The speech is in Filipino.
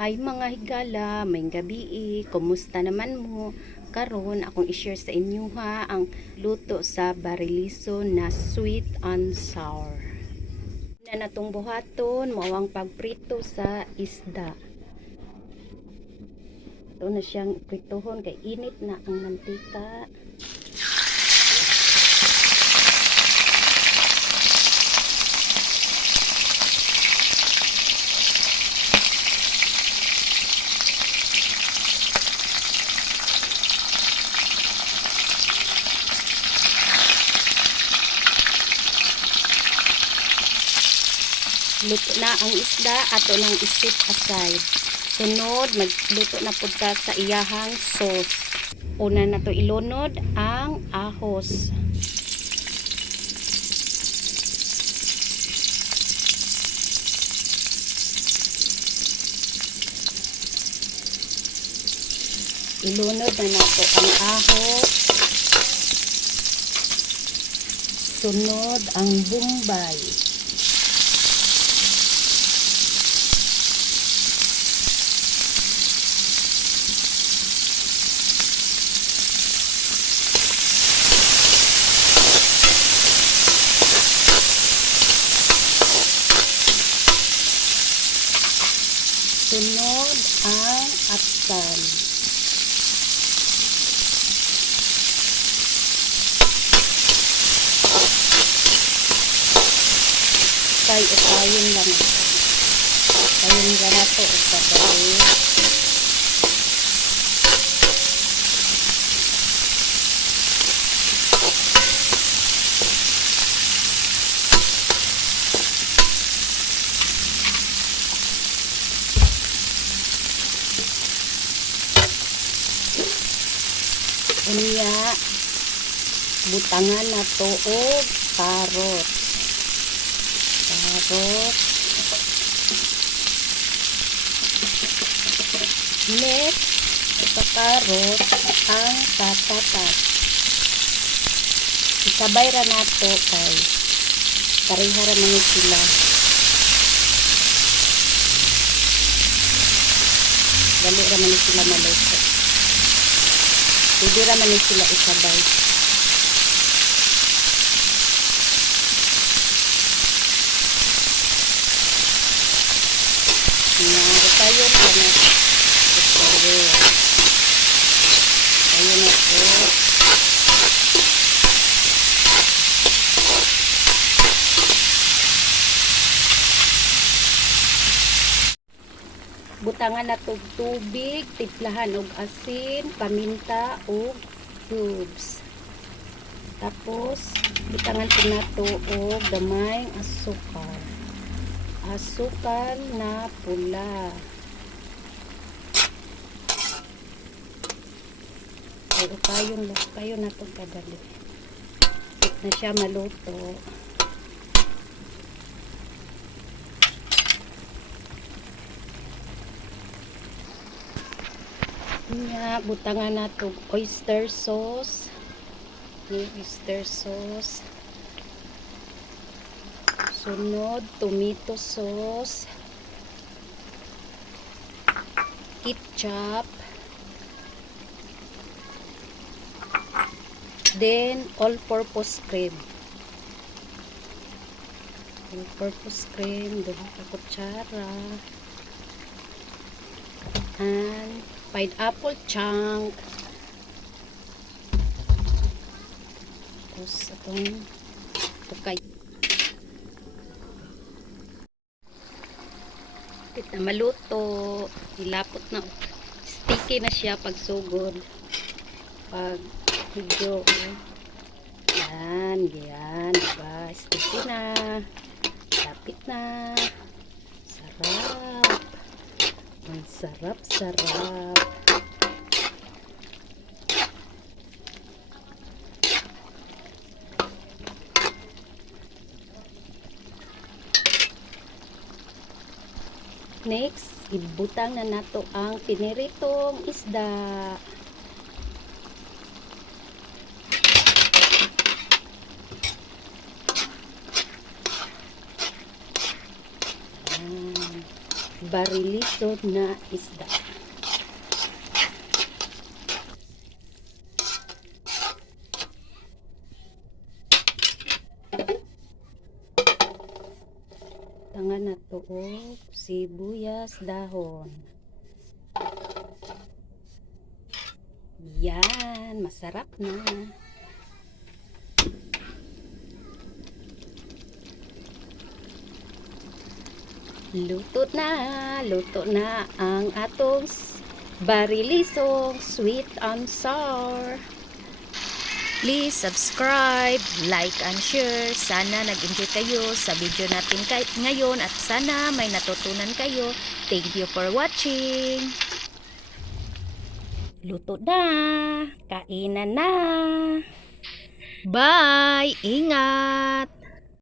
Hi mga higala, may gabi kumusta naman mo? Karon akong i-share sa inyo ha ang luto sa bariliso na sweet and sour. Na natong buhaton, mao pagprito sa isda. Ito na siyang pritohon kay init na ang mantika. Luto na ang isda, ato nang isip aside. Sunod, magluto na pud ta sa iyahang sauce. Una na to ilunod ang ahos. Ilunod na nato ang ahos. Sunod ang bombay. Sunod ang atsan. Upayin lang ito. Upayin lang ito. Upayin. Unya, butangan na to og karot. Next, sa karot, ang patatas. Isabay ra nato kay pareha ra man sila. Dali ra man sila maluto. Pwede ra man sila isabay. Tayo na po. Butangan na to tubig, tiplahan og asin, paminta ug cubes. Tapos butangan po na to og gamay asukal. Asukal na pula. Kayo na to kadali. Sit na siya maluto. Nya butangan na to oyster sauce. Oyster sauce. Sunod, tomato sauce, ketchup, then all-purpose cream. All-purpose cream, 2 kutsara, and pineapple chunk. Tapos itong tukay. Na maluto, ilapot na, sticky na siya pag sugod, pag higyo. Yan, diba? Sticky na, lapit na, sarap, ang sarap. Next, ibutang na nato ang piniritong isda. bariliso na isda. Tangan na to og sibuyas dahon. Yan, masarap na. Luto na ang atong barilisong sweet and sour. Please subscribe, like, and share. Sana nag-enjoy kayo sa video natin ngayon at sana may natutunan kayo. Thank you for watching. Luto na. Kainan na. Bye! Ingat!